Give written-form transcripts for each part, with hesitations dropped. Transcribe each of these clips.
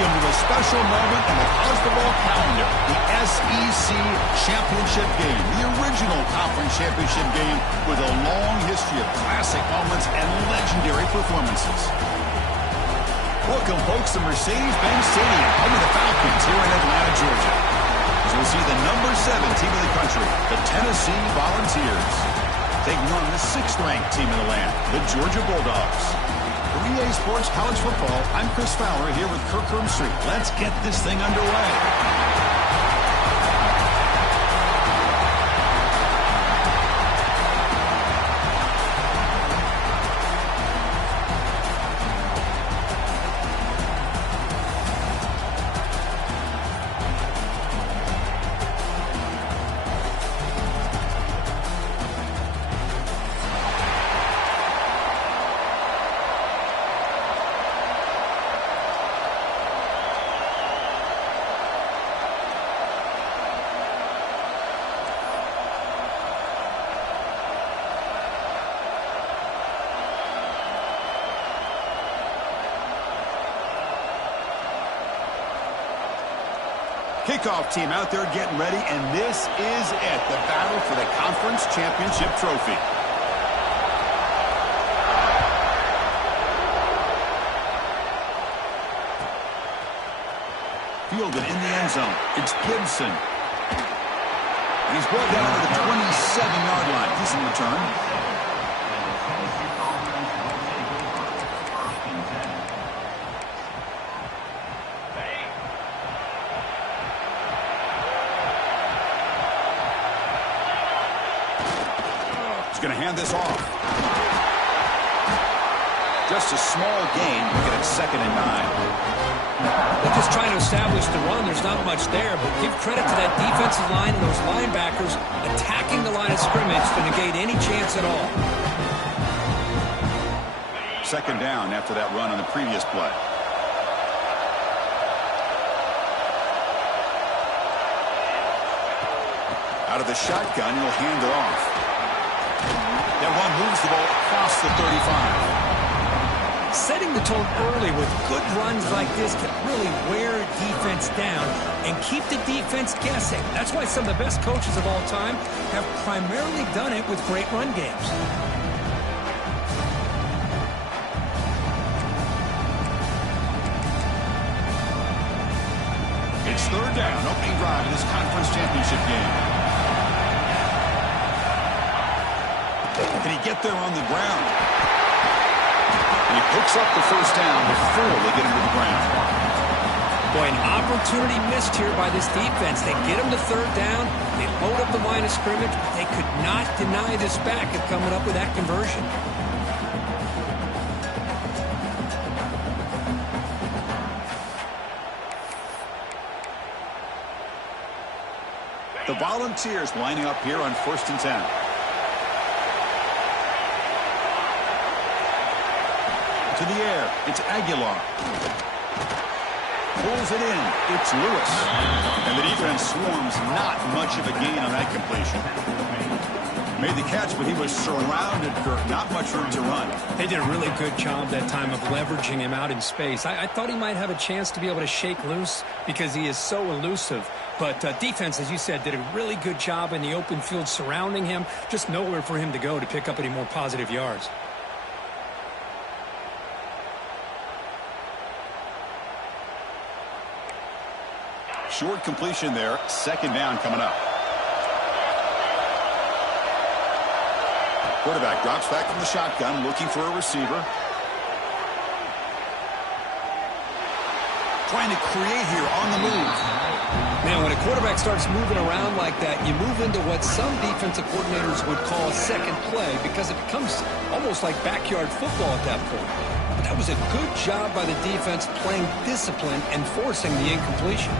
Welcome to a special moment in the college football calendar, the SEC Championship Game, the original conference championship game with a long history of classic moments and legendary performances. Welcome, folks, to Mercedes-Benz Stadium, home of the Falcons here in Atlanta, Georgia. As we'll see the number 7 team in the country, the Tennessee Volunteers, taking on the 6th-ranked team in the land, the Georgia Bulldogs. For EA Sports College Football, I'm Chris Fowler here with Kirk Herbstreit. Let's get this thing underway. Kickoff team out there getting ready, and this is it, the battle for the conference championship trophy. Fielded in the end zone. It's Gibson. He's brought down to the 27-yard line. Decent return. Going to hand this off. Just a small gain. Look at it, 2nd and 9. They're just trying to establish the run. There's not much there, but give credit to that defensive line and those linebackers attacking the line of scrimmage to negate any chance at all. 2nd down after that run on the previous play. Out of the shotgun, he'll hand it off. That one moves the ball across the 35. Setting the tone early with good runs like this can really wear defense down and keep the defense guessing. That's why some of the best coaches of all time have primarily done it with great run games. It's 3rd down, opening drive in this conference championship game. Can he get there on the ground? And he picks up the 1st down before they get him to the ground. Boy, an opportunity missed here by this defense. They get him to 3rd down. They load up the line of scrimmage, but they could not deny this back of coming up with that conversion. The Volunteers lining up here on 1st and 10. To the air, it's Aguilar. Pulls it in, it's Lewis. And the defense swarms, not much of a gain on that completion. Made the catch, but he was surrounded, Kirk. Not much room to run. They did a really good job that time of leveraging him out in space. I thought he might have a chance to be able to shake loose because he is so elusive. But defense, as you said, did a really good job in the open field surrounding him. Just nowhere for him to go to pick up any more positive yards. Short completion there. 2nd down coming up. Quarterback drops back from the shotgun, looking for a receiver. Trying to create here on the move. Now, when a quarterback starts moving around like that, you move into what some defensive coordinators would call a second play because it becomes almost like backyard football at that point. But that was a good job by the defense playing discipline and forcing the incompletion.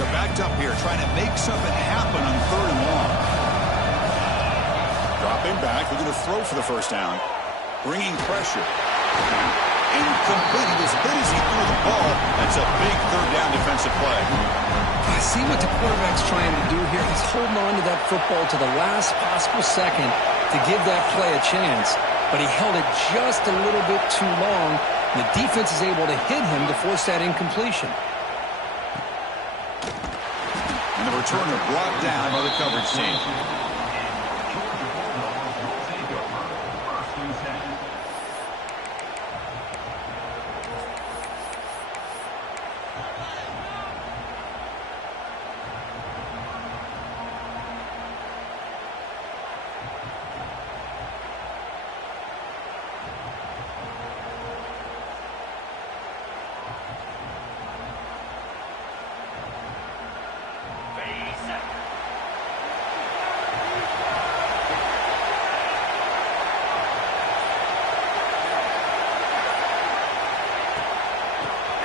They're backed up here, trying to make something happen on 3rd and long. Dropping back, looking to throw for the 1st down. Bringing pressure. Incomplete. He was hit as he threw the ball. That's a big 3rd down defensive play. I see what the quarterback's trying to do here. He's holding on to that football to the last possible second to give that play a chance, but he held it just a little bit too long. The defense is able to hit him to force that incompletion. And the returner brought down by the coverage team.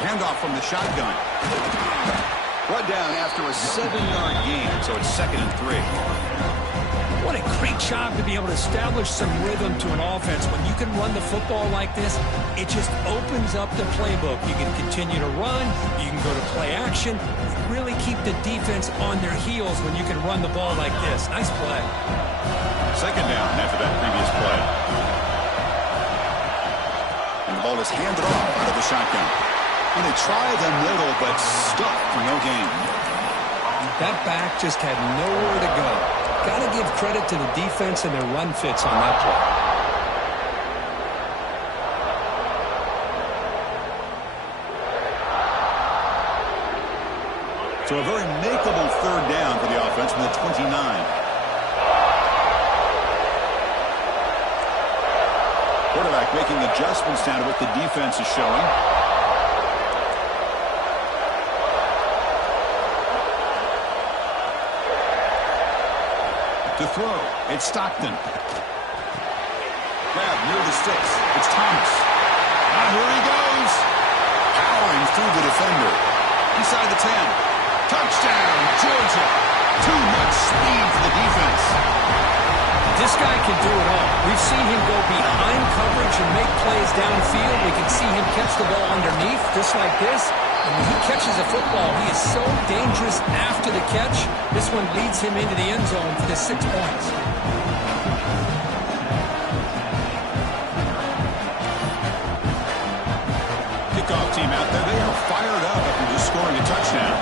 Handoff from the shotgun. Brought down after a 7-yard gain, so it's 2nd and 3. What a great job to be able to establish some rhythm to an offense. When you can run the football like this, it just opens up the playbook. You can continue to run. You can go to play action. Really keep the defense on their heels when you can run the ball like this. Nice play. 2nd down after that previous play. And the ball is handed off out of the shotgun. And they try the middle, but stuck for no gain. That back just had nowhere to go. Got to give credit to the defense and their run fits on that play. So a very makeable 3rd down for the offense from the 29. Quarterback making adjustments down to what the defense is showing. To throw, it's Stockton. Grab near the sticks. It's Thomas. And here he goes. Powering through the defender. Inside the 10. Touchdown, Georgia. Too much speed for the defense. This guy can do it all. We've seen him go behind coverage and make plays downfield. We can see him catch the ball underneath, just like this. And when he catches a football, he is so dangerous after the catch. This one leads him into the end zone for the 6 points. Kickoff team out there. They are fired up after just scoring a touchdown.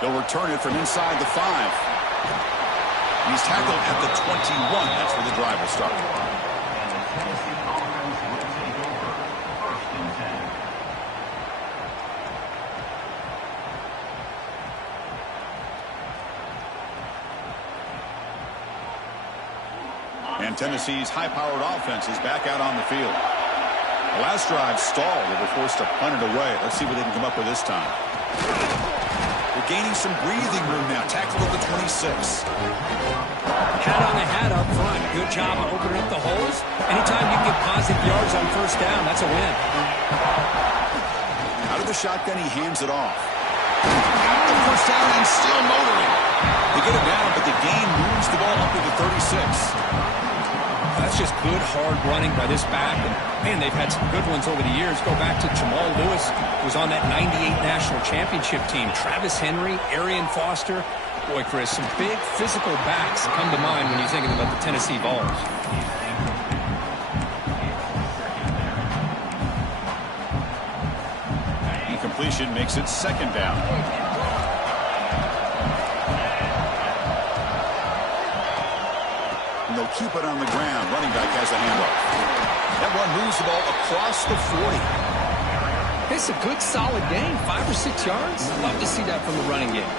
They'll return it from inside the 5. He's tackled at the 21. That's where the drive will start. And Tennessee's high-powered offense is back out on the field. The last drive stalled. They were forced to punt it away. Let's see what they can come up with this time. They're gaining some breathing room now. Tackled at the 26. Hat on the hat up front. Good job of opening up the holes. Anytime you can get positive yards on 1st down, that's a win. Out of the shotgun, he hands it off. Got the 1st down and still motoring. They get it down, but the gain moves the ball up to the 36. That's just good, hard running by this back. And, man, they've had some good ones over the years. Go back to Jamal Lewis, who was on that 98 National Championship team. Travis Henry, Arian Foster. Boy, Chris, some big physical backs come to mind when you're thinking about the Tennessee Vols. Incompletion makes it 2nd down. And they'll keep it on the ground. Running back has the handoff. That one moves the ball across the 40. It's a good, solid game. 5 or 6 yards. Love to see that from the running game.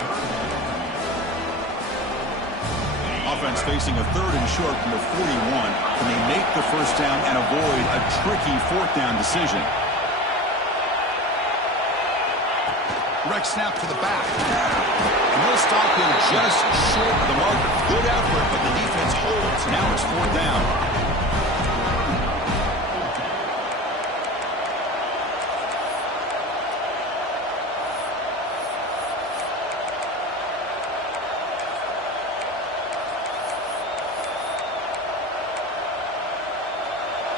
Offense facing a 3rd and short from the 41. Can they make the 1st down and avoid a tricky 4th down decision? Direct snap to the back. And they'll stop him just short of the marker. Good effort, but the defense holds. Now it's 4th down.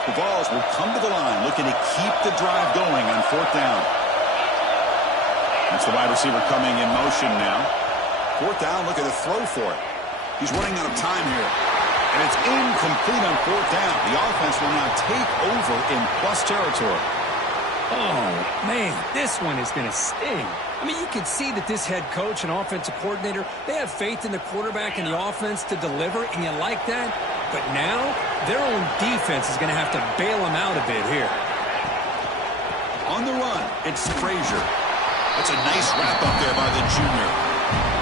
The Vols will come to the line looking to keep the drive going on 4th down. That's the wide receiver coming in motion now. 4th down, looking to throw for it. He's running out of time here. And it's incomplete on 4th down. The offense will now take over in plus territory. Oh, man, this one is going to sting. I mean, you can see that this head coach and offensive coordinator, they have faith in the quarterback and the offense to deliver, and you like that. But now, their own defense is going to have to bail them out a bit here. On the run, it's Frazier. That's a nice wrap-up there by the junior.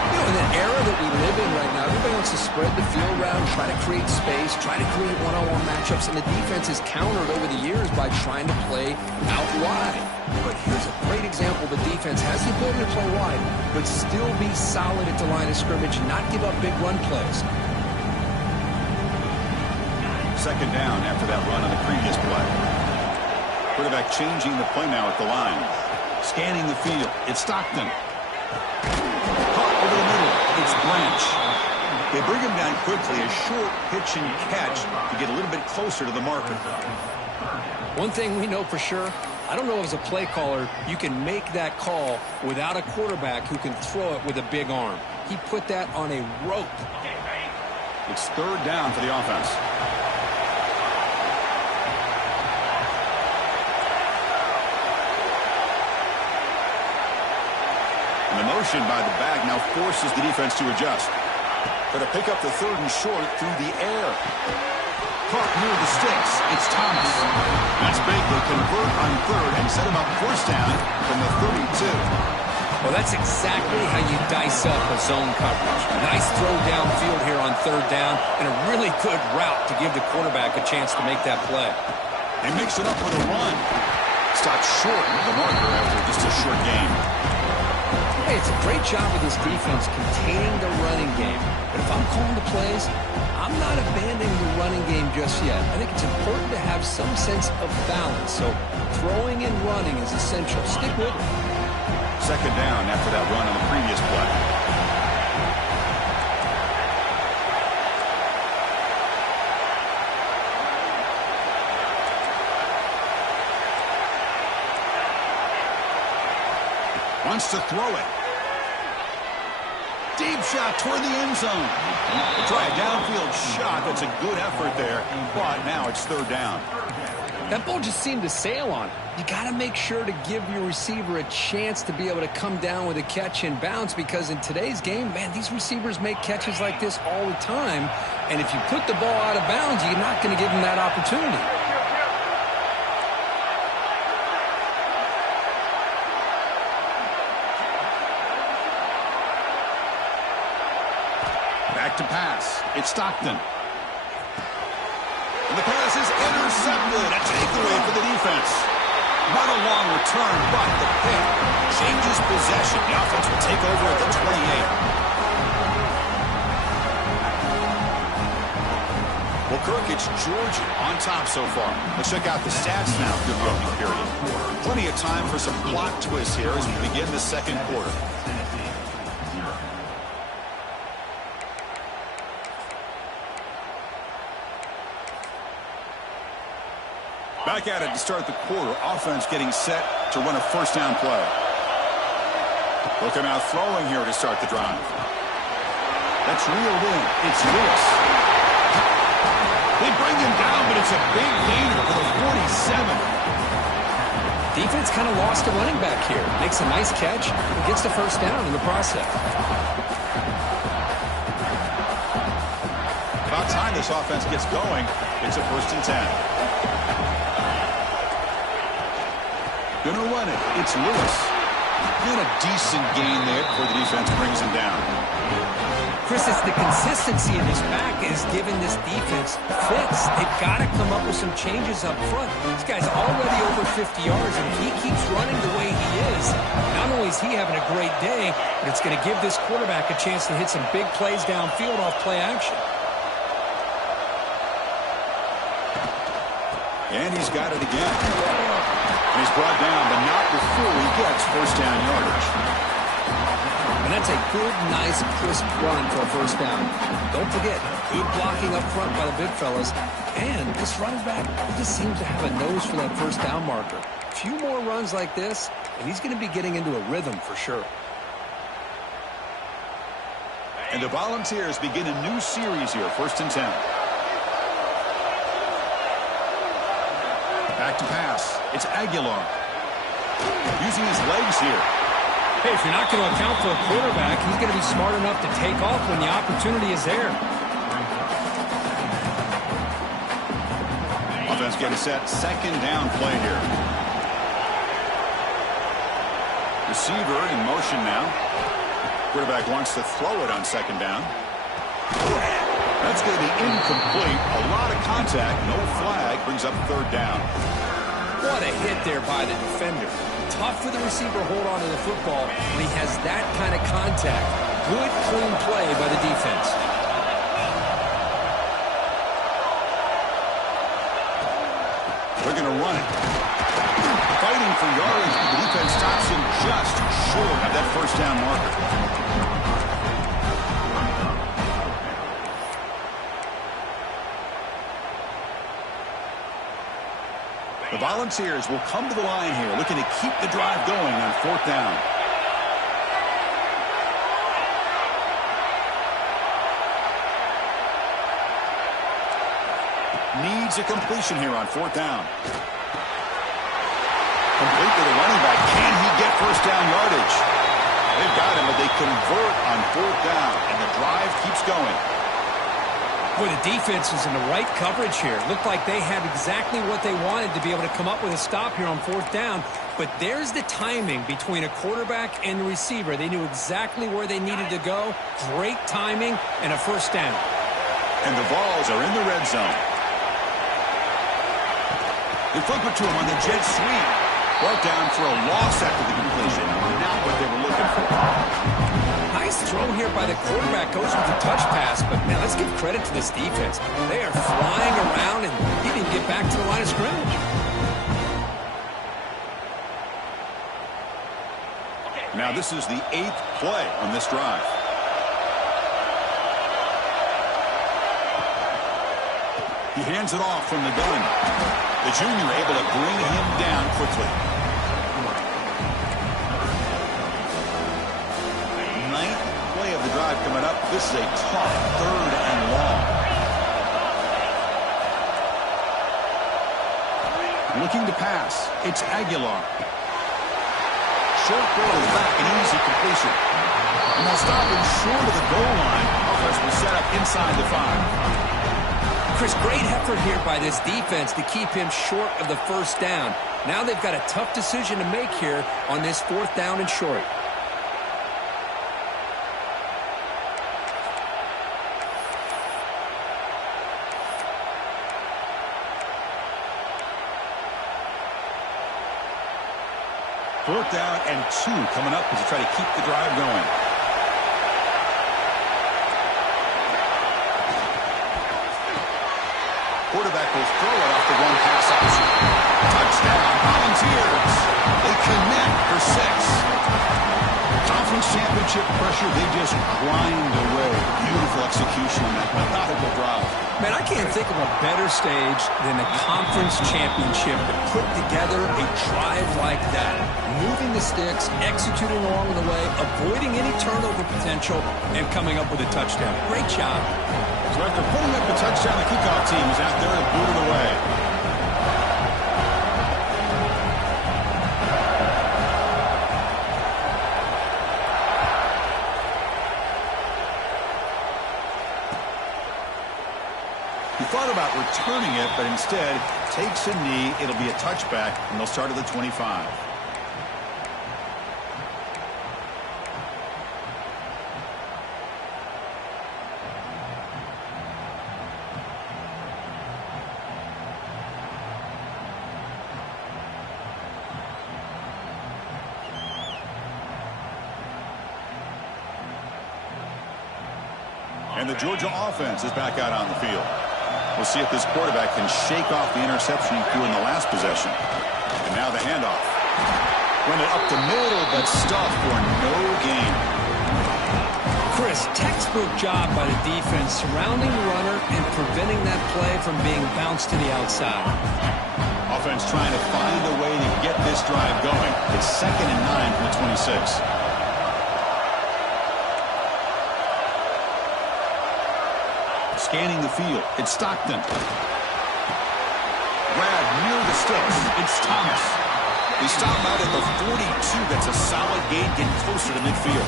You know, in the era that we live in right now, everybody wants to spread the field around, try to create space, try to create one-on-one matchups, and the defense is countered over the years by trying to play out wide. But here's a great example. The defense has the ability to play wide, but still be solid at the line of scrimmage and not give up big run plays. 2nd down after that run on the previous play. Quarterback changing the play now at the line. Scanning the field. It's Stockton. Caught over the middle. It's Branch. They bring him down quickly. A short pitch and catch to get a little bit closer to the marker. One thing we know for sure, I don't know as a play caller, you can make that call without a quarterback who can throw it with a big arm. He put that on a rope. It's 3rd down for the offense. And the motion by the back now forces the defense to adjust. But to pick up the 3rd and short through the air. Caught near the sticks. It's Thomas. That's big. They convert on 3rd and set him up 1st down from the 32. Well, that's exactly how you dice up a zone coverage. A nice throw downfield here on 3rd down and a really good route to give the quarterback a chance to make that play. They mix it up with a run. Stopped short of the marker after just a short game. Hey, it's a great job of this defense containing the running game. But if I'm calling the plays, I'm not abandoning the running game just yet. I think it's important to have some sense of balance. So throwing and running is essential. Stick with it. 2nd down after that run on the previous play. Wants to throw it. Deep shot toward the end zone. Try a downfield shot. That's a good effort there. But now it's 3rd down. That ball just seemed to sail on it. You got to make sure to give your receiver a chance to be able to come down with a catch and bounce, because in today's game, man, these receivers make catches like this all the time. And if you put the ball out of bounds, you're not going to give them that opportunity. Back to pass. It's Stockton. And the pass is intercepted. A takeaway for the defense. Not a long return, but the pick changes possession. The offense will take over at the 28. Well, Kirk, it's Georgia on top so far. Let's check out the stats now through the opening period. Plenty of time for some plot twists here as we begin the 2nd quarter. Back at it to start the quarter. Offense getting set to run a 1st down play. Looking out throwing here to start the drive. That's reeled in. It's Lewis. They bring him down, but it's a big gainer for the 47. Defense kind of lost a running back here. Makes a nice catch and gets the 1st down in the process. About time this offense gets going. It's a 1st and 10. Gonna run it. It's Lewis. And a decent gain there before the defense brings him down. Chris, it's the consistency in his back is giving this defense fits. They've got to come up with some changes up front. This guy's already over 50 yards, and if he keeps running the way he is, not only is he having a great day, but it's going to give this quarterback a chance to hit some big plays downfield off play action. And he's got it again. And he's brought down, but not before he gets 1st down yardage. And that's a good, nice, crisp run for a first down. Don't forget, good blocking up front by the big fellas. And this running back just seems to have a nose for that first down marker. A few more runs like this, and he's going to be getting into a rhythm for sure. And the Volunteers begin a new series here, 1st and 10. Back to pass. It's Aguilar. Using his legs here. Hey, if you're not going to account for a quarterback, he's going to be smart enough to take off when the opportunity is there. Offense getting set. 2nd down play here. Receiver in motion now. Quarterback wants to throw it on 2nd down. That's going to be incomplete. A lot of contact. No flag. Brings up 3rd down. What a hit there by the defender. Tough for the receiver to hold on to the football when he has that kind of contact. Good, clean play by the defense. They're going to run it. Fighting for yardage, but the defense stops him just short of that 1st down marker. The Volunteers will come to the line here, looking to keep the drive going on 4th down. Needs a completion here on 4th down. Complete to the running back. Can he get 1st down yardage? They've got him, but they convert on 4th down, and the drive keeps going. Boy, the defense was in the right coverage here. Looked like they had exactly what they wanted to be able to come up with a stop here on 4th down. But there's the timing between a quarterback and the receiver. They knew exactly where they needed to go. Great timing and a 1st down. And the Vols are in the red zone. They flip it to him on the jet sweep. Brought down for a loss after the completion. Not what they were looking for. Nice throw here by the quarterback. Goes with the touch pass. But, man, let's give credit to this defense. They are flying around, and he didn't get back to the line of scrimmage. Now this is the 8th play on this drive. He hands it off from the gun. The junior able to bring him down quickly. 9th play of the drive coming up. This is a tough 3rd and long. Looking to pass. It's Aguilar. Short ball is back, an easy completion. And they'll stop him short of the goal line. Offense will set up inside the 5. Chris, great effort here by this defense to keep him short of the 1st down. Now they've got a tough decision to make here on this 4th down and short. Fourth down and 2 coming up as you try to keep the drive going. Quarterback will throw it off the one pass option. Touchdown, Volunteers. They connect for 6. Conference championship pressure, they just grind away. Beautiful execution on that methodical drive. Man, I can't think of a better stage than the conference championship to put together a drive like that. Moving the sticks, executing along the way, avoiding any turnover potential, and coming up with a touchdown. Great job. So after pulling up the touchdown, the kickoff team is out there to boot it away. He thought about returning it, but instead takes a knee. It'll be a touchback, and they'll start at the 25. And the Georgia offense is back out on the field. We'll see if this quarterback can shake off the interception he threw in the last possession. And now the handoff. Run it up the middle, but stuffed for no gain. Chris, textbook job by the defense surrounding the runner and preventing that play from being bounced to the outside. Offense trying to find a way to get this drive going. It's 2nd and 9 from the 26. Scanning the field. It's Stockton. Grab near the sticks. It's Thomas. They stop out at the 42. That's a solid gain, getting closer to midfield.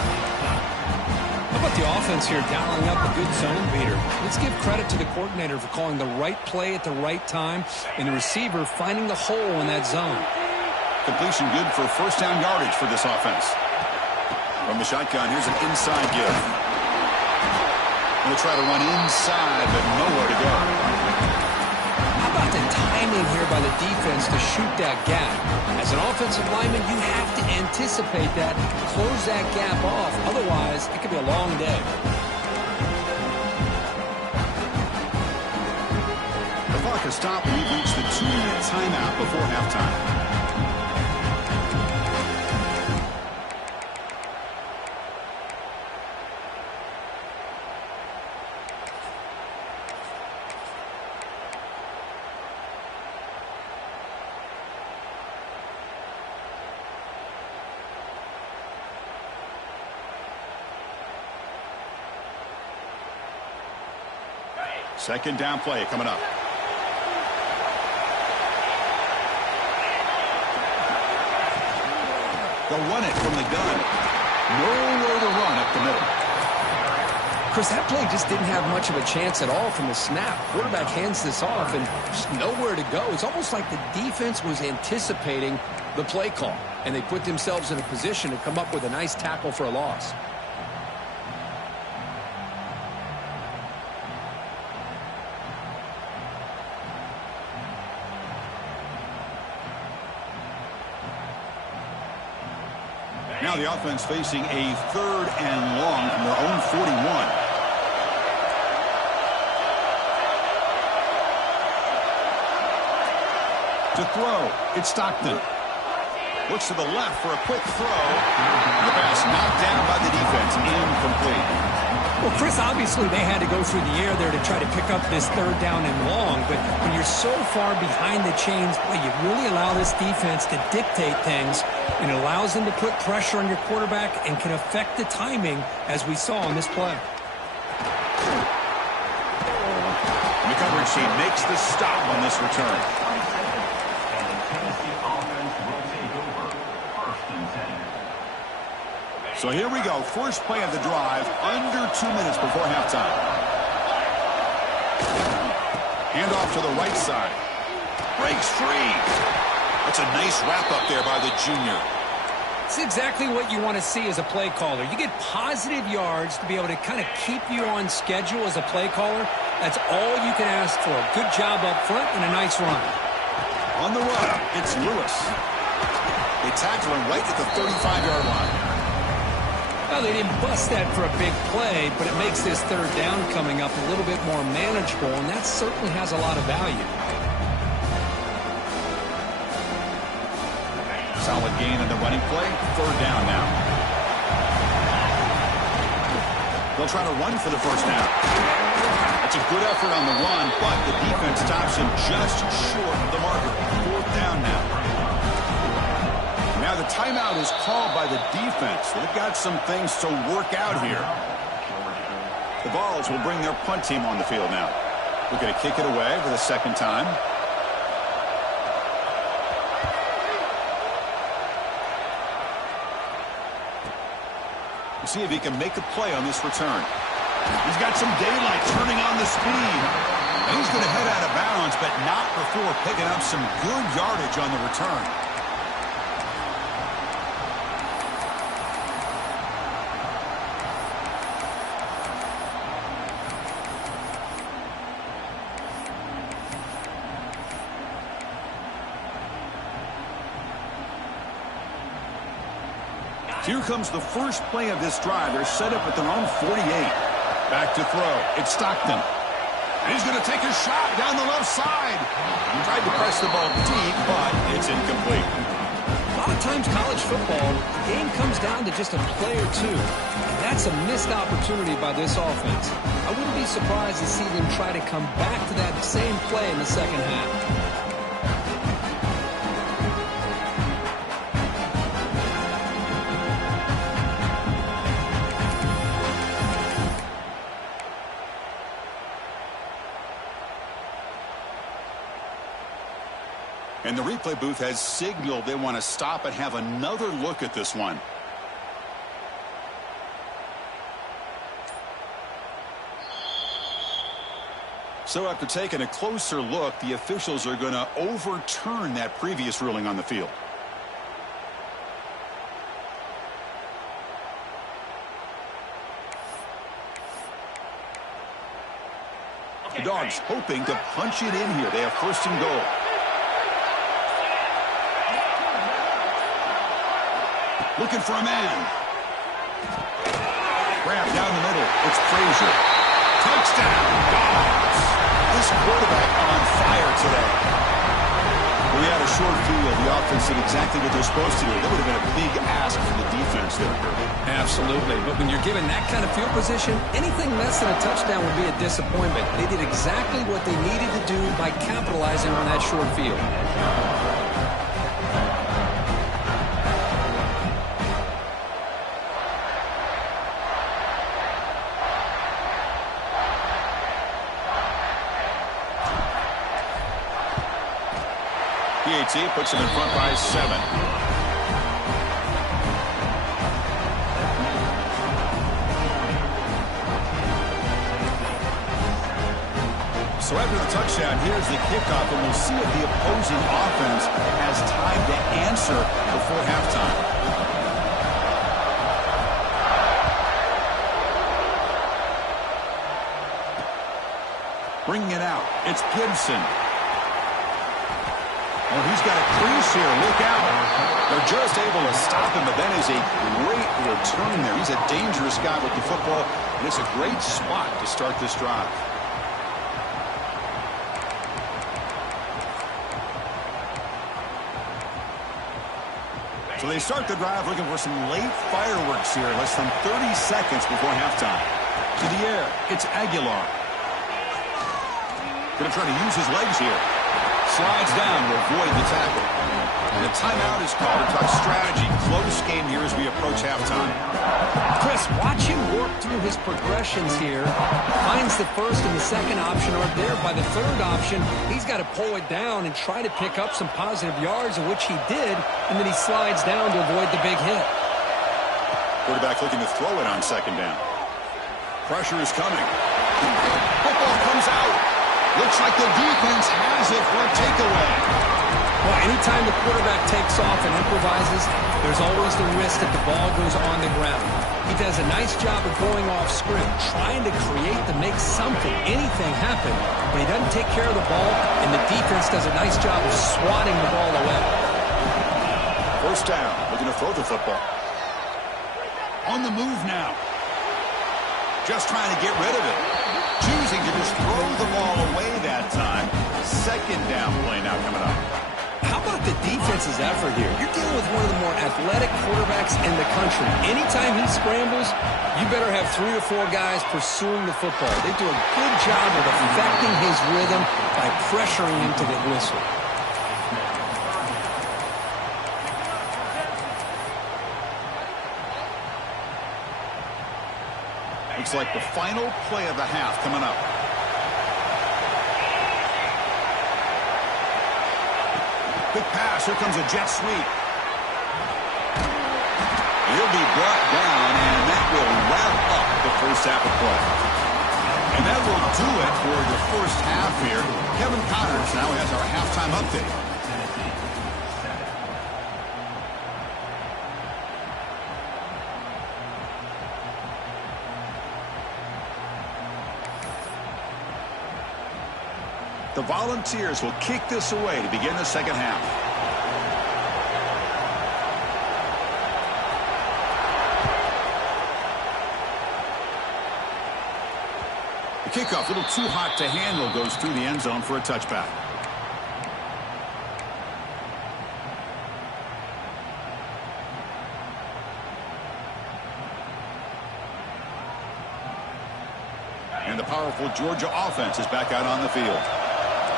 How about the offense here dialing up a good zone beater? Let's give credit to the coordinator for calling the right play at the right time and the receiver finding the hole in that zone. Completion good for first down yardage for this offense. From the shotgun, here's an inside give. Going to try to run inside, but nowhere to go. How about the timing here by the defense to shoot that gap? As an offensive lineman, you have to anticipate that, close that gap off. Otherwise, it could be a long day. The clock has stopped, and we've reached the 2-minute timeout before halftime. Second down play coming up. They'll run it from the gun. Nowhere to run up the middle. Chris, that play just didn't have much of a chance at all from the snap. Quarterback hands this off and just nowhere to go. It's almost like the defense was anticipating the play call, and they put themselves in a position to come up with a nice tackle for a loss. Now the offense facing a 3rd and long from their own 41. To throw, it's Stockton. Looks to the left for a quick throw. The pass knocked down by the defense. Incomplete. Well, Chris, obviously they had to go through the air there to try to pick up this 3rd down and long, but when you're so far behind the chains, boy, you really allow this defense to dictate things, and it allows them to put pressure on your quarterback and can affect the timing, as we saw on this play. The coverage team makes the stop on this return. So here we go. First play of the drive, under 2 minutes before halftime. Hand off to the right side. Breaks free. That's a nice wrap up there by the junior. It's exactly what you want to see as a play caller. You get positive yards to be able to kind of keep you on schedule as a play caller. That's all you can ask for. Good job up front and a nice run. On the run, it's Lewis. They tackle him right at the 35-yard line. Well, they didn't bust that for a big play, but it makes this 3rd down coming up a little bit more manageable, and that certainly has a lot of value. Solid gain in the running play. 3rd down now. They'll try to run for the first down. That's a good effort on the run, but the defense stops him just short of the marker. 4th down now. Now the timeout is called by the defense. They've got some things to work out here. The Vols will bring their punt team on the field now. We're going to kick it away for the 2nd time. We'll see if he can make a play on this return. He's got some daylight turning on the speed. And he's going to head out of bounds, but not before picking up some good yardage on the return. Here comes the first play of this drive. They're set up at their own 48. Back to throw. It's Stockton. And he's going to take a shot down the left side. He tried to press the ball deep, but it's incomplete. A lot of times college football, the game comes down to just a play or two. And that's a missed opportunity by this offense. I wouldn't be surprised to see them try to come back to that same play in the second half. And the replay booth has signaled they want to stop and have another look at this one. So after taking a closer look, the officials are going to overturn that previous ruling on the field. The Dogs hoping to punch it in here. They have first and goal. Looking for a man. Grab down the middle. It's Frazier. Touchdown, Dogs. This quarterback on fire today. We had a short field. The offense did exactly what they're supposed to do. That would have been a big ask for the defense there, Kirby. Absolutely. But when you're given that kind of field position, anything less than a touchdown would be a disappointment. They did exactly what they needed to do by capitalizing on that short field. PAT puts them in front by 7. So after the touchdown, here's the kickoff, and we'll see if the opposing offense has time to answer before halftime. Bringing it out, it's Gibson. Oh, he's got a crease here. Look out. They're just able to stop him, but that is a great return there. He's a dangerous guy with the football, and it's a great spot to start this drive. So they start the drive looking for some late fireworks here. Less than 30 seconds before halftime. To the air, it's Aguilar. Going to try to use his legs here. Slides down to avoid the tackle. And the timeout is called to talk strategy. Close game here as we approach halftime. Chris, watch him work through his progressions here. Finds the first and the second option aren't there. By the third option, he's got to pull it down and try to pick up some positive yards, of which he did, and then he slides down to avoid the big hit. Quarterback looking to throw it on second down. Pressure is coming. Football comes out. Looks like the defense has it for a takeaway. Well, anytime the quarterback takes off and improvises, there's always the risk that the ball goes on the ground. He does a nice job of going off script, trying to create to make something, anything happen, but he doesn't take care of the ball, and the defense does a nice job of swatting the ball away. First down, looking to throw the football. On the move now. Just trying to get rid of it. Choosing to just throw the ball away that time. Second down play now coming up. How about the defense's effort here? You're dealing with one of the more athletic quarterbacks in the country. Anytime he scrambles, you better have 3 or 4 guys pursuing the football. They do a good job of affecting his rhythm by pressuring him to the whistle. Looks like the final play of the half coming up. Quick pass. Here comes a jet sweep. He'll be brought down, and that will wrap up the first half of play. And that will do it for the first half here. Kevin Connors now has our halftime update. The Volunteers will kick this away to begin the second half. The kickoff, a little too hot to handle, goes through the end zone for a touchback. the powerful Georgia offense is back out on the field.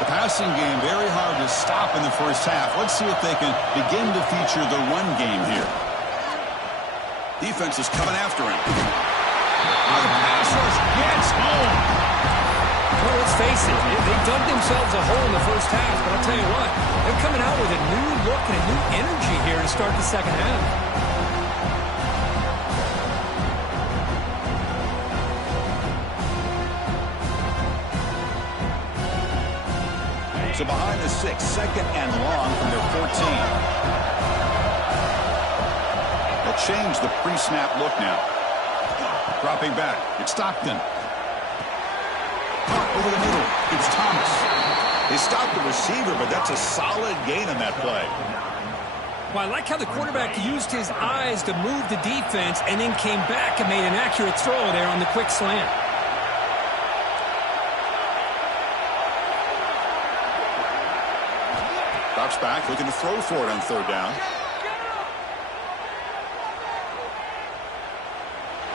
The passing game very hard to stop in the first half. Let's see if they can begin to feature the run game here. Defense is coming after him. The pass rush gets home. Well, let's face it, they dug themselves a hole in the first half, but I'll tell you what, they're coming out with a new look and a new energy here to start the second half. So behind the 6, second and long from their 14. They'll change the pre-snap look now. Dropping back, it's Stockton. Over the middle, it's Thomas. They stopped the receiver, but that's a solid gain on that play. Well, I like how the quarterback used his eyes to move the defense and then came back and made an accurate throw there on the quick slant. Drops back, looking to throw for it on third down.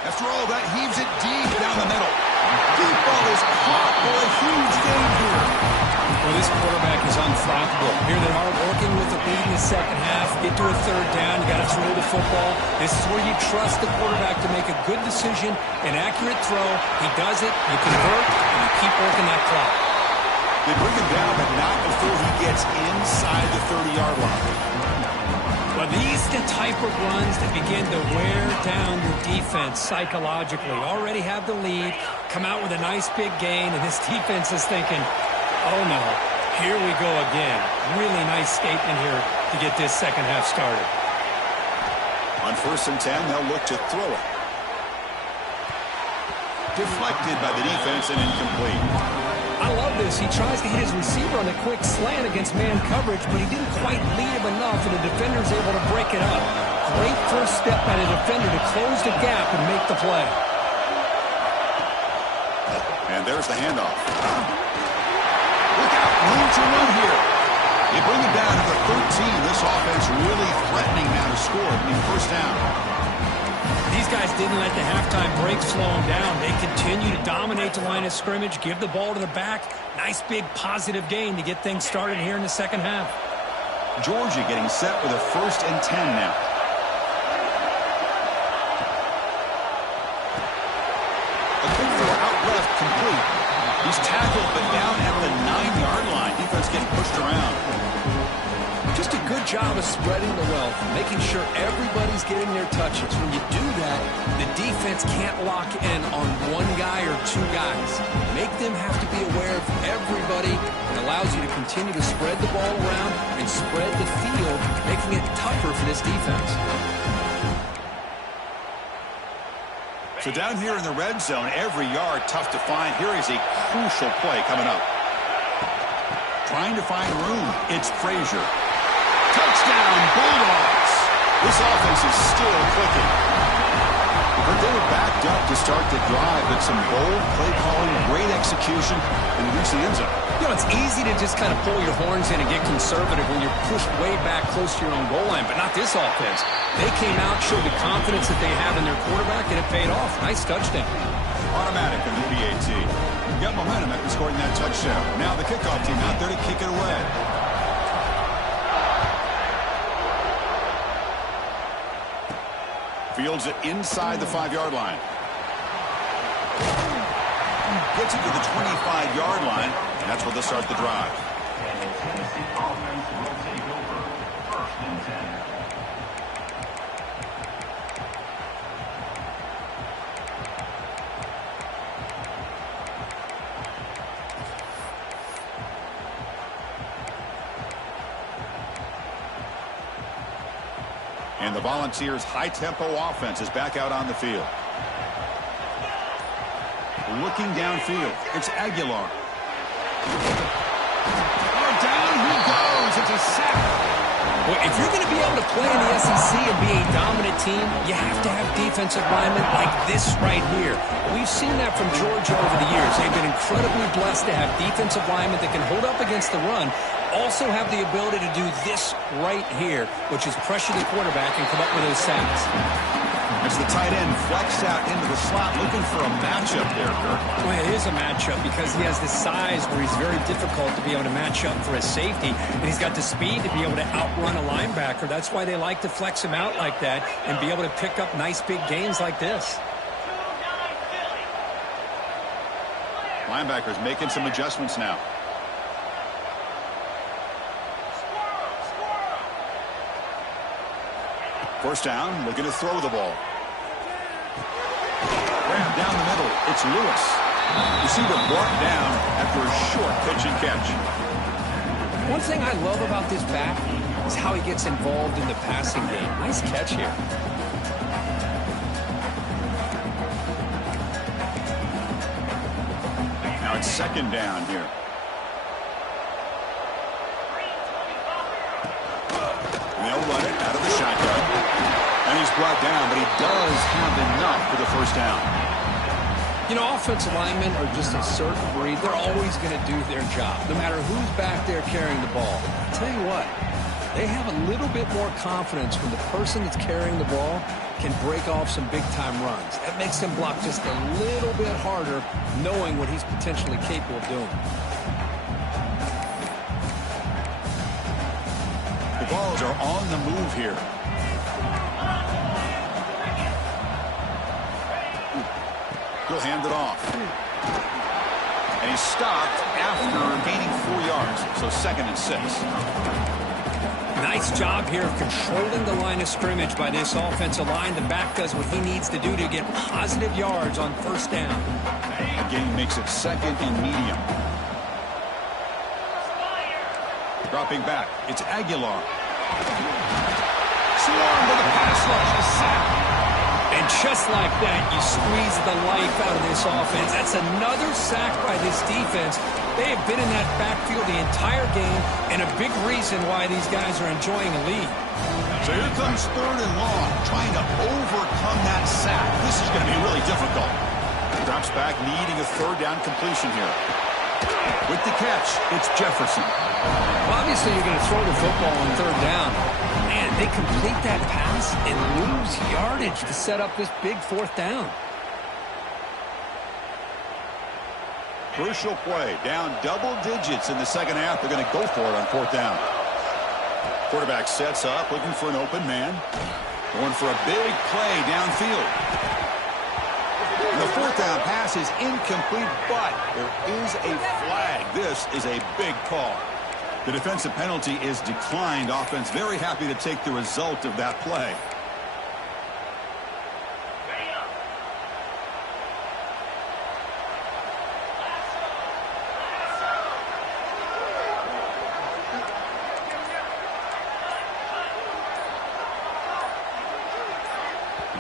After all that, heaves it deep down the middle. Deep ball is caught for a huge gain here. Well, this quarterback is unflappable. Here they are working with the lead in the second half. Get to a third down. You got to throw the football. This is where you trust the quarterback to make a good decision, an accurate throw. He does it. You convert, and you keep working that clock. They bring him down, but not before he gets inside the 30-yard line. Well, these are the type of runs that begin to wear down your defense psychologically. Already have the lead, come out with a nice big gain, and this defense is thinking, oh no, here we go again. Really nice statement here to get this second half started. On 1st and 10, they'll look to throw it. Deflected by the defense and incomplete. I love this. He tries to hit his receiver on a quick slant against man coverage, but he didn't quite lead him enough, and the defender's able to break it up. Great first step by the defender to close the gap and make the play. And there's the handoff. Look out, room to run here. They bring it down to the 13. This offense really threatening now to score. First down. These guys didn't let the halftime break slow them down. They continue to dominate the line of scrimmage, give the ball to the back. Nice big positive gain to get things started here in the second half. Georgia getting set with a 1st and 10 now. A quick throw out left, complete. He's tackled, but down at the 9-yard line. Defense getting pushed around. Just a good job of spreading the wealth, making sure everybody's getting their touches. When you do that, the defense can't lock in on one guy or two guys. Make them have to be aware of everybody. It allows you to continue to spread the ball around and spread the field, making it tougher for this defense. So down here in the red zone, every yard tough to find. Here is a crucial play coming up. Trying to find room. It's Frazier. Touchdown, Bulldogs. This offense is still clicking. But they were backed up to start the drive, but some bold play calling, great execution, and reach the end zone. You know, it's easy to just kind of pull your horns in and get conservative when you're pushed way back close to your own goal line, but not this offense. They came out, showed the confidence that they have in their quarterback, and it paid off. Nice touchdown. Automatic in the PAT. Got momentum after scoring that touchdown. Now the kickoff team out there to kick it away. Fields it inside the 5-yard line. Gets it to the 25-yard line, and that's where they'll start the drive. And the Volunteers' high-tempo offense is back out on the field. Looking downfield, it's Aguilar. Oh, down he goes. It's a sack. Well, if you're going to be able to play in the SEC and be a dominant team, you have to have defensive linemen like this right here. We've seen that from Georgia over the years. They've been incredibly blessed to have defensive linemen that can hold up against the run, also have the ability to do this right here, which is pressure the quarterback and come up with those sacks. As the tight end flexed out into the slot, looking for a matchup there, Kirk. Well, it is a matchup because he has this size where he's very difficult to be able to match up for his safety, and he's got the speed to be able to outrun a linebacker. That's why they like to flex him out like that and be able to pick up nice big gains like this. Linebackers making some adjustments now. First down, looking to throw the ball. Grab down the middle. It's Lewis. Receiver brought down after a short pitch and catch. One thing I love about this back is how he gets involved in the passing game. Nice catch here. Now it's second down here. They'll run it out of the shotgun. And he's brought down, but he does have enough for the first down. You know, offensive linemen are just a certain breed. They're always going to do their job, no matter who's back there carrying the ball. I'll tell you what, they have a little bit more confidence when the person that's carrying the ball can break off some big-time runs. That makes them block just a little bit harder, knowing what he's potentially capable of doing. The balls are on the move here. He'll hand it off. And he's stopped after gaining 4 yards. So 2nd and 6. Nice job here of controlling the line of scrimmage by this offensive line. The back does what he needs to do to get positive yards on first down. Again, makes it 2nd and medium. Dropping back. It's Aguilar. Swarmed by the pass rush. A sack. And just like that, you squeeze the life out of this offense. That's another sack by this defense. They have been in that backfield the entire game, and a big reason why these guys are enjoying a lead. So here comes 3rd and long, trying to overcome that sack. This is going to be really difficult. Drops back, needing a 3rd down completion here. With the catch, it's Jefferson. Well, obviously, you're going to throw the football on 3rd down. Man, they complete that pass and lose yardage to set up this big 4th down. Crucial play. Down double digits in the 2nd half. They're going to go for it on 4th down. Quarterback sets up, looking for an open man. Going for a big play downfield. And the 4th down pass is incomplete, but there is a flag. This is a big call. The defensive penalty is declined. Offense very happy to take the result of that play.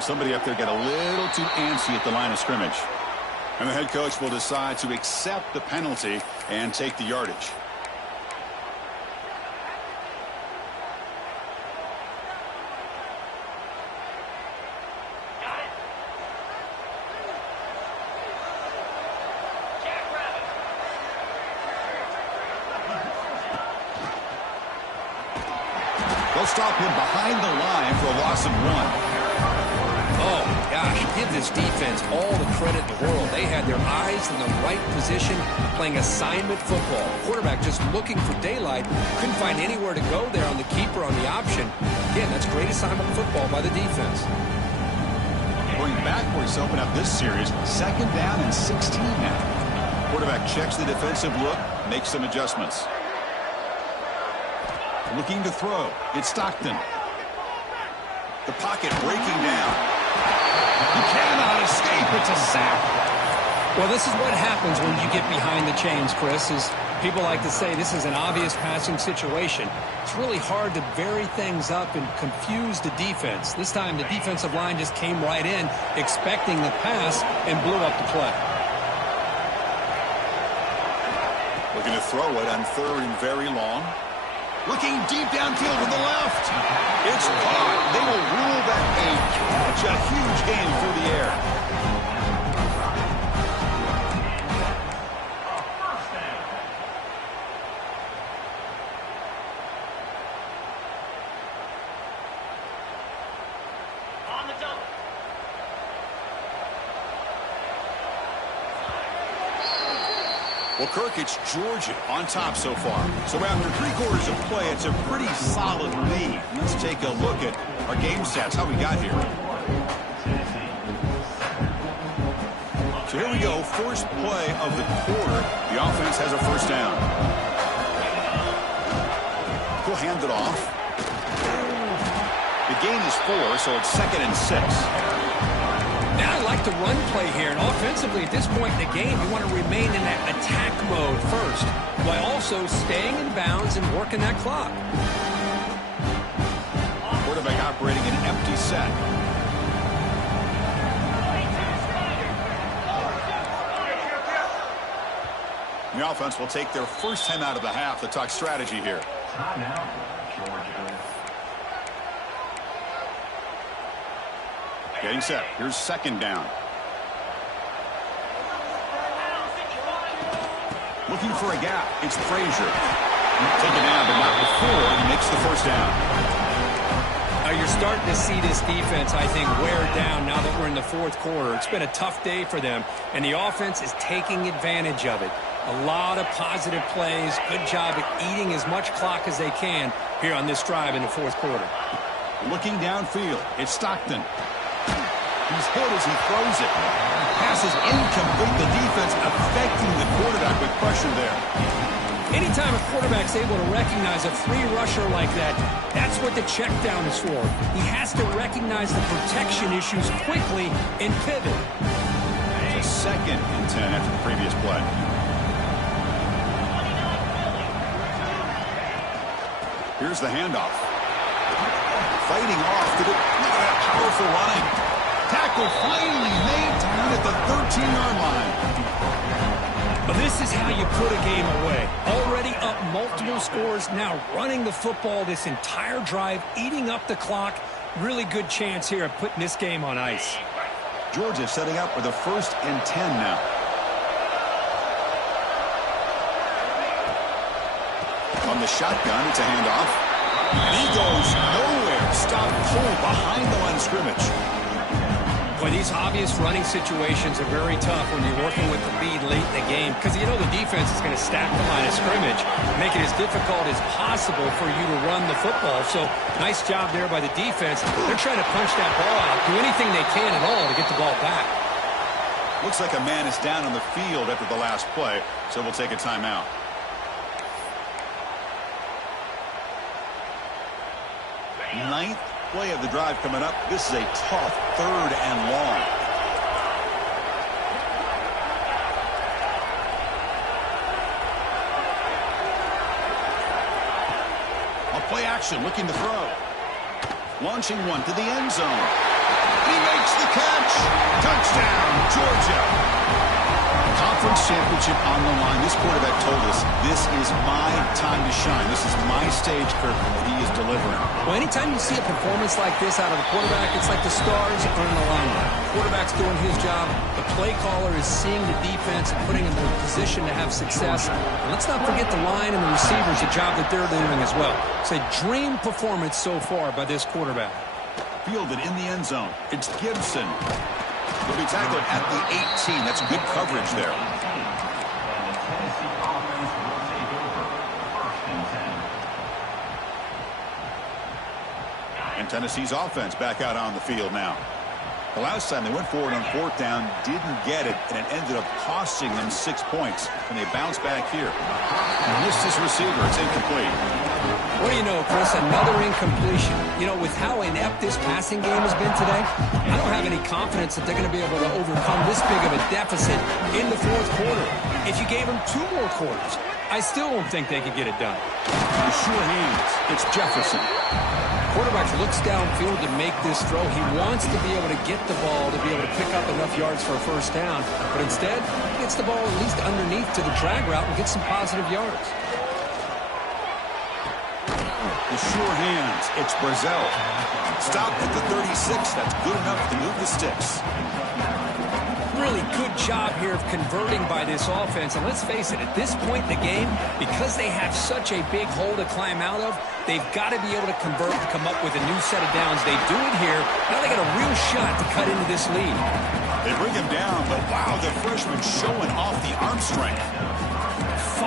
Somebody up there got a little too antsy at the line of scrimmage. And the head coach will decide to accept the penalty and take the yardage. They'll stop him behind the line for a loss of 1. Oh, gosh, give this defense all the credit in the world. They had their eyes in the right position, playing assignment football. Quarterback just looking for daylight. Couldn't find anywhere to go there on the keeper on the option. Again, that's great assignment football by the defense. Going backwards to open up this series. 2nd down and 16 now. Quarterback checks the defensive look, makes some adjustments. Looking to throw. It's Stockton. The pocket breaking down. He cannot escape. It's a sack. Well, this is what happens when you get behind the chains, Chris, is people like to say this is an obvious passing situation. It's really hard to vary things up and confuse the defense. This time, the defensive line just came right in, expecting the pass, and blew up the play. Looking to throw it on 3rd and very long. Looking deep downfield to the left. It's caught. They will rule that a catch. A huge gain through the air. Well, Kirk, it's Georgia on top so far. So after 3 quarters of play, it's a pretty solid lead. Let's take a look at our game stats, how we got here. So here we go, first play of the quarter. The offense has a first down. We'll hand it off. The gain is 4, so it's 2nd and 6. Now I like the run play here, and offensively at this point in the game, you want to remain in that attack mode first, while also staying in bounds and working that clock. Quarterback operating an empty set. The offense will take their first time out of the half to talk strategy here. Getting set. Here's 2nd down. Looking for a gap. It's Frazier. Taken down, but not before he makes the first down. Now you're starting to see this defense, I think, wear down now that we're in the 4th quarter. It's been a tough day for them, and the offense is taking advantage of it. A lot of positive plays. Good job at eating as much clock as they can here on this drive in the 4th quarter. Looking downfield. It's Stockton. He's hit as he throws it. Pass is incomplete. The defense affecting the quarterback with pressure there. Anytime a quarterback's able to recognize a free rusher like that, that's what the check down is for. He has to recognize the protection issues quickly and pivot. It's a 2nd and 10 after the previous play. Here's the handoff. Fighting off to the powerful running. Tackle finally made down at the 13-yard line. But this is how you put a game away. Already up multiple scores, now running the football this entire drive, eating up the clock. Really good chance here of putting this game on ice. Georgia setting up with a 1st and 10 now. On the shotgun, it's a handoff. And he goes nowhere. Stop cold behind the line of scrimmage. Boy, these obvious running situations are very tough when you're working with the lead late in the game because you know the defense is going to stack the line of scrimmage, make it as difficult as possible for you to run the football. So nice job there by the defense. They're trying to punch that ball out, do anything they can at all to get the ball back. Looks like a man is down on the field after the last play, so we'll take a timeout. Ninth play of the drive coming up. This is a tough 3rd and long. A play action, looking to throw. Launching one to the end zone. He makes the catch. Touchdown, Georgia. Conference championship on the line. This quarterback told us, this is my time to shine. This is my stage, Kirk, that he is delivering. Well, anytime you see a performance like this out of a quarterback, it's like the stars are in alignment. The quarterback's doing his job. The play caller is seeing the defense and putting him in a position to have success. And let's not forget the line and the receivers, the job that they're doing as well. It's a dream performance so far by this quarterback. Fielded in the end zone. It's Gibson. Will be tackled at the 18. That's good coverage there. And Tennessee's offense back out on the field now. The last time they went forward on 4th down, didn't get it, and it ended up costing them 6 points. And they bounced back here. Missed his receiver. It's incomplete. What do you know, Chris? Another incompletion. You know, with how inept this passing game has been today, I don't have any confidence that they're going to be able to overcome this big of a deficit in the 4th quarter. If you gave them 2 more quarters, I still don't think they could get it done. The sure hands. It's Jefferson. Quarterback looks downfield to make this throw. He wants to be able to get the ball to be able to pick up enough yards for a first down, but instead, he gets the ball at least underneath to the drag route and gets some positive yards. The sure hands. It's Brazzell. Stopped at the 36. That's good enough to move the sticks. Really good job here of converting by this offense. And let's face it, at this point in the game, because they have such a big hole to climb out of, they've got to be able to convert and come up with a new set of downs. They do it here. Now they got a real shot to cut into this lead. They bring him down, but wow, the freshman showing off the arm strength.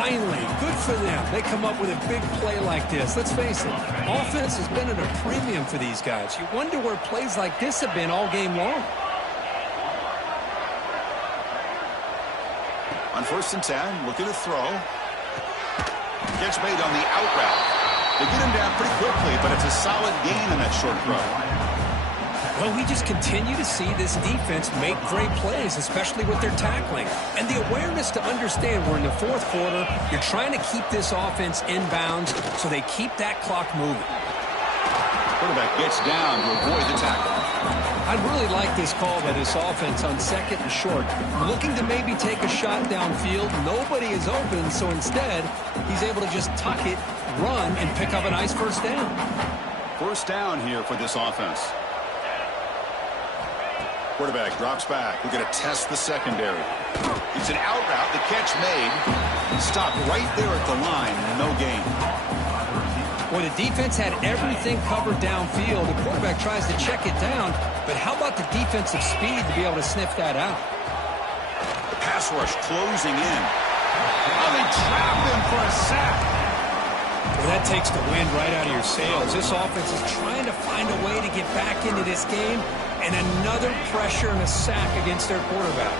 Finally, good for them. They come up with a big play like this. Let's face it, offense has been at a premium for these guys. You wonder where plays like this have been all game long. On 1st and 10, looking to throw. Gets made on the out route. They get him down pretty quickly, but it's a solid gain on that short throw. Well, we just continue to see this defense make great plays, especially with their tackling. And the awareness to understand we're in the 4th quarter, you're trying to keep this offense in bounds so they keep that clock moving. Quarterback gets down to avoid the tackle. I really like this call by this offense on 2nd and short. Looking to maybe take a shot downfield. Nobody is open, so instead, he's able to just tuck it, run, and pick up a nice 1st down. 1st down here for this offense. Quarterback drops back. We're going to test the secondary. It's an out route. The catch made. Stopped right there at the line. No gain. Well, the defense had everything covered downfield. The quarterback tries to check it down, but how about the defensive speed to be able to sniff that out? The pass rush closing in. Oh, they trap him for a sack. Well, that takes the wind right out of your sails. This offense is trying to find a way to get back into this game, and another pressure and a sack against their quarterback.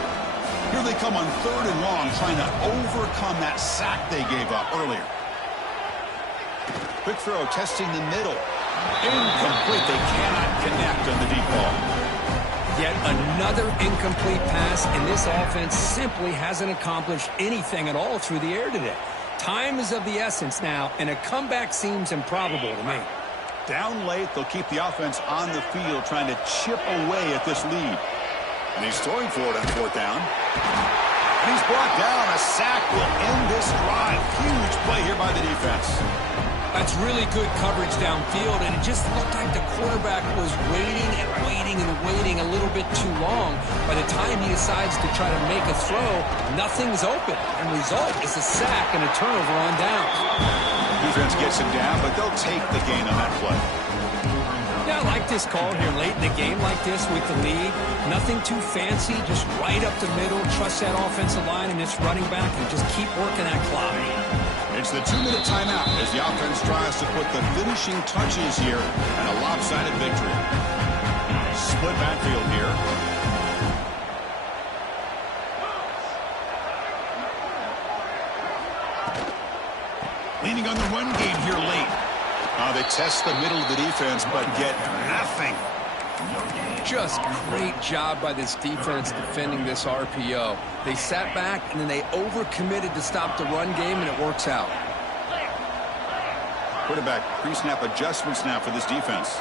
Here they come on 3rd and long, trying to overcome that sack they gave up earlier. Quick throw, testing the middle. Incomplete. They cannot connect on the deep ball. Yet another incomplete pass, and this offense simply hasn't accomplished anything at all through the air today. Time is of the essence now, and a comeback seems improbable to me. Down late, they'll keep the offense on the field, trying to chip away at this lead. And he's throwing for it on 4th down. And he's brought down. A sack will end this drive. Huge play here by the defense. That's really good coverage downfield, and it just looked like the quarterback was waiting and waiting and waiting a little bit too long. By the time he decides to try to make a throw, nothing's open. And the result is a sack and a turnover on downs. Defense gets him down, but they'll take the gain on that play. Yeah, I like this call here late in the game like this with the lead. Nothing too fancy, just right up the middle. Trust that offensive line and this running back and just keep working that clock. It's the 2-minute timeout as the offense tries to put the finishing touches here and a lopsided victory. Split backfield here. Leaning on the run game here late. They test the middle of the defense, but get nothing. Just great job by this defense defending this RPO. They sat back, and then they overcommitted to stop the run game, and it works out. Quarterback pre-snap adjustments now for this defense.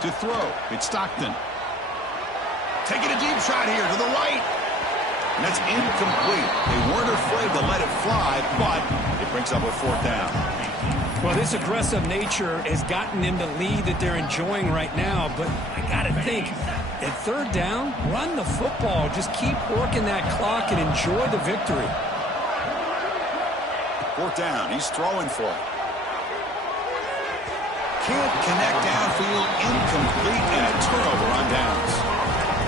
To throw, it's Stockton. Taking a deep shot here to the right. And that's incomplete. They weren't afraid to let it fly, but it brings up a 4th down. Well, this aggressive nature has gotten them the lead that they're enjoying right now, but I got to think, at 3rd down, run the football. Just keep working that clock and enjoy the victory. 4th down, he's throwing for it. Can't connect downfield, incomplete, and a turnover on downs.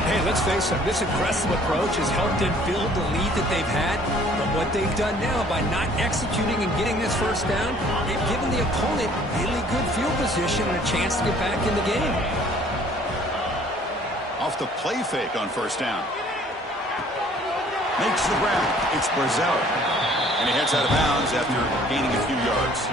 Hey, let's face it, this aggressive approach has helped them build the lead that they've had. But what they've done now by not executing and getting this 1st down, they've given the opponent really good field position and a chance to get back in the game. Off the play fake on 1st down. Makes the grab. It's Brazzell. And he heads out of bounds after gaining a few yards.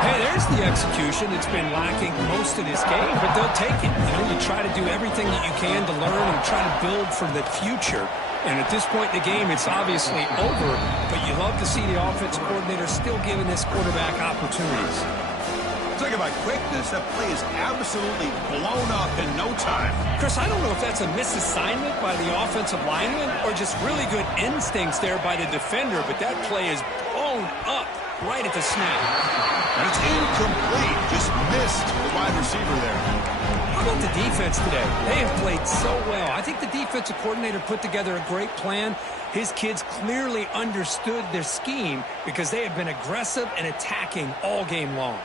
Hey, there's the execution that's been lacking most of this game, but they'll take it. You know, you try to do everything that you can to learn and try to build for the future. And at this point in the game, it's obviously over, but you love to see the offensive coordinator still giving this quarterback opportunities. Talk about quickness. That play is absolutely blown up in no time. Chris, I don't know if that's a misassignment by the offensive lineman or just really good instincts there by the defender, but that play is blown up right at the snap. And it's incomplete. Just missed the wide receiver there. How about the defense today? They have played so well. I think the defensive coordinator put together a great plan. His kids clearly understood their scheme because they have been aggressive and attacking all game long.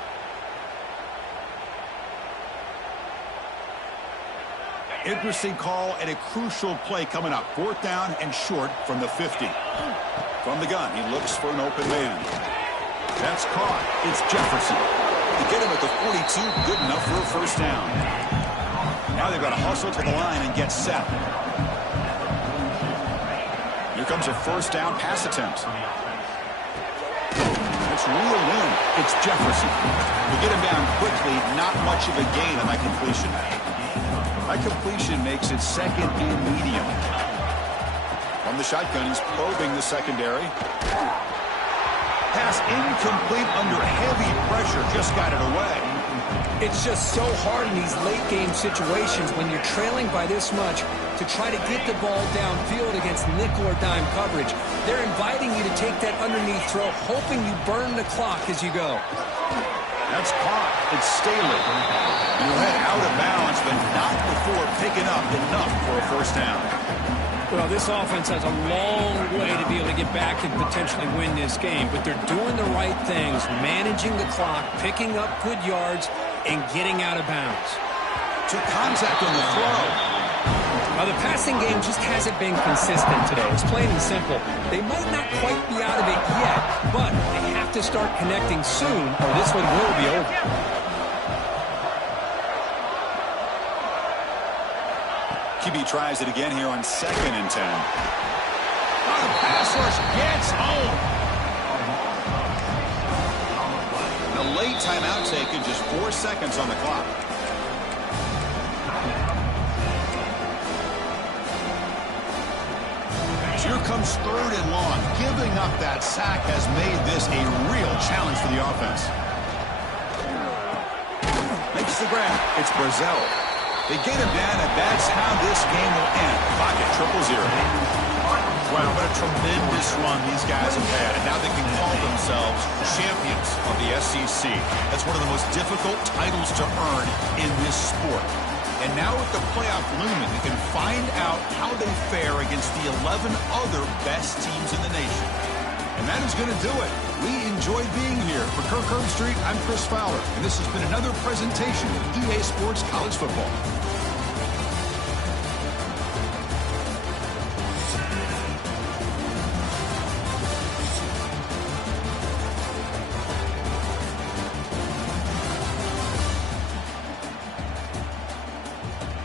Interesting call and a crucial play coming up. 4th down and short from the 50. From the gun, he looks for an open man. That's caught. It's Jefferson. To get him at the 42, good enough for a first down. Now they've got to hustle to the line and get set. Here comes a first down pass attempt. It's reeled in. It's Jefferson. To get him down quickly, not much of a gain on that completion. That completion makes it 2nd and medium. From the shotgun, he's probing the secondary. Pass incomplete under heavy pressure. Just got it away. It's just so hard in these late-game situations when you're trailing by this much to try to get the ball downfield against nickel or dime coverage. They're inviting you to take that underneath throw, hoping you burn the clock as you go. That's caught. It's Staley. He'll head out of bounds, but not before picking up enough for a first down. Well, this offense has a long way to be able to get back and potentially win this game, but they're doing the right things, managing the clock, picking up good yards, and getting out of bounds. Took contact on the throw. Well, the passing game just hasn't been consistent today. It's plain and simple. They might not quite be out of it yet, but they have to start connecting soon, or this one will be over. QB tries it again here on 2nd and 10. The pass rush gets home. The late timeout taken, just 4 seconds on the clock. Here comes 3rd and long. Giving up that sack has made this a real challenge for the offense. Makes the grab. It's Brazzell. They get him down, and that's how this game will end. Clock at 0-0. Wow, what a tremendous run these guys have had, and now they can call themselves champions of the SEC. That's one of the most difficult titles to earn in this sport. And now with the playoff looming, they can find out how they fare against the 11 other best teams in the nation. And that is going to do it. We enjoyed being here. For Kirk Herbstreit, I'm Chris Fowler, and this has been another presentation of EA Sports College Football.